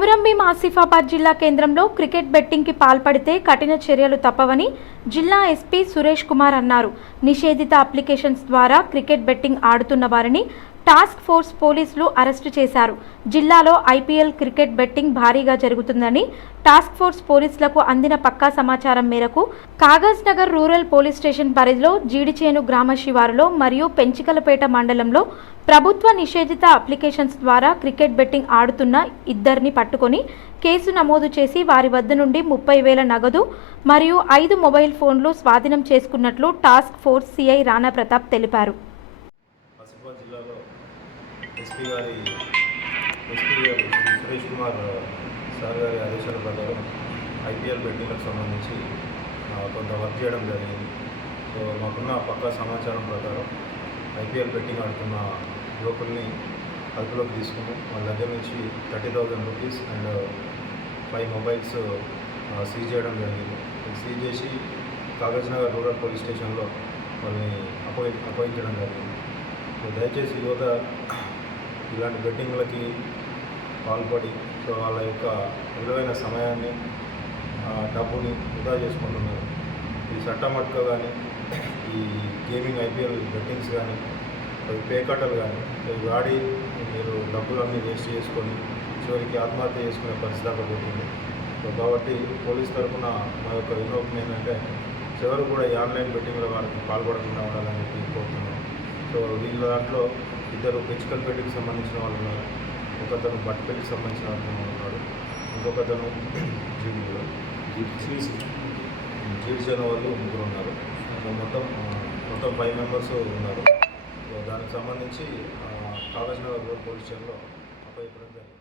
కొమురంభీం ఆసిఫాబాద్ జిల్లా కేంద్రంలో క్రికెట్ బెట్టింగ్కి పాల్పడితే కఠిన చర్యలు తప్పవని జిల్లా ఎస్పీ సురేష్ కుమార్ అన్నారు. నిషేధిత అప్లికేషన్స్ ద్వారా క్రికెట్ బెట్టింగ్ ఆడుతున్న వారిని టాస్క్ ఫోర్స్ పోలీసులు అరెస్టు చేశారు. జిల్లాలో ఐపీఎల్ క్రికెట్ బెట్టింగ్ భారీగా జరుగుతుందని టాస్క్ ఫోర్స్ పోలీసులకు అందిన పక్కా సమాచారం మేరకు Kagaz Nagar rural police station పరిధిలో జీడిచేను గ్రామ శివారులో మరియు పెంచికలపేట మండలంలో ప్రభుత్వ నిషేధిత అప్లికేషన్స్ ద్వారా క్రికెట్ బెట్టింగ్ ఆడుతున్న ఇద్దరిని పట్టుకొని కేసు నమోదు చేసి వారి వద్ద నుండి 30,000 నగదు మరియు 5 మొబైల్ ఫోన్లు స్వాధీనం చేసుకున్నట్లు task force CI Rana Pratap తెలిపారు. జిల్లాలో ఎస్పీ గారు సురేష్ కుమార్ సార్ గారి ఆదేశాల ప్రకారం ఐపీఎల్ బెట్టింగ్లకు సంబంధించి కొంత వర్క్ చేయడం జరిగింది. సో మాకున్న పక్కా సమాచారం ప్రకారం ఐపీఎల్ బెట్టింగ్ ఆడుతున్న యువకుల్ని అదుపులోకి తీసుకుని వాళ్ళ దగ్గర నుంచి 30,000 రూపీస్ అండ్ 5 మొబైల్స్ సీజ్ చేయడం జరిగింది. సీజ్ చేసి కాగజ్ నగర్ రూరల్ పోలీస్ స్టేషన్లో వాళ్ళని అప్పగించడం జరిగింది. దయచేసి యువత ఇలాంటి బెట్టింగ్లకి పాల్పడి సో వాళ్ళ యొక్క విలువైన సమయాన్ని డబ్బుని వృధా చేసుకుంటున్నారు. ఈ చట్టమట్క కానీ ఈ గేమింగ్ ఐపీఎల్ బెట్టింగ్స్ కానీ పేకట్టలు కానీ వాడి మీరు డబ్బులన్నీ వేస్ట్ చేసుకొని చివరికి ఆత్మహత్య చేసుకునే పరిస్థితి దాకా పోతుంది. సో కాబట్టి పోలీస్ తరఫున మా యొక్క విన్నపం ఏంటంటే చివరు కూడా ఈ ఆన్లైన్ బెట్టింగ్ల వారికి పాల్పడకుండా ఉండాలని చెప్పి కోరుతున్నాం. సో వీళ్ళ దాంట్లో ఇద్దరు పెంచికల్పేటకి సంబంధించిన వాళ్ళు ఉన్నారు, ఒకతను బట్టపల్లికి సంబంధించిన వాళ్ళు ఉన్నాడు, ఇంకొకతను జీడిచేన వాళ్ళు 3 ఉన్నారు. మొత్తం 5 మెంబర్స్ ఉన్నారు. సో దానికి సంబంధించి కాగజ్ నగర్ పోలీస్ స్టేషన్లో అప్పగించడం జరిగింది.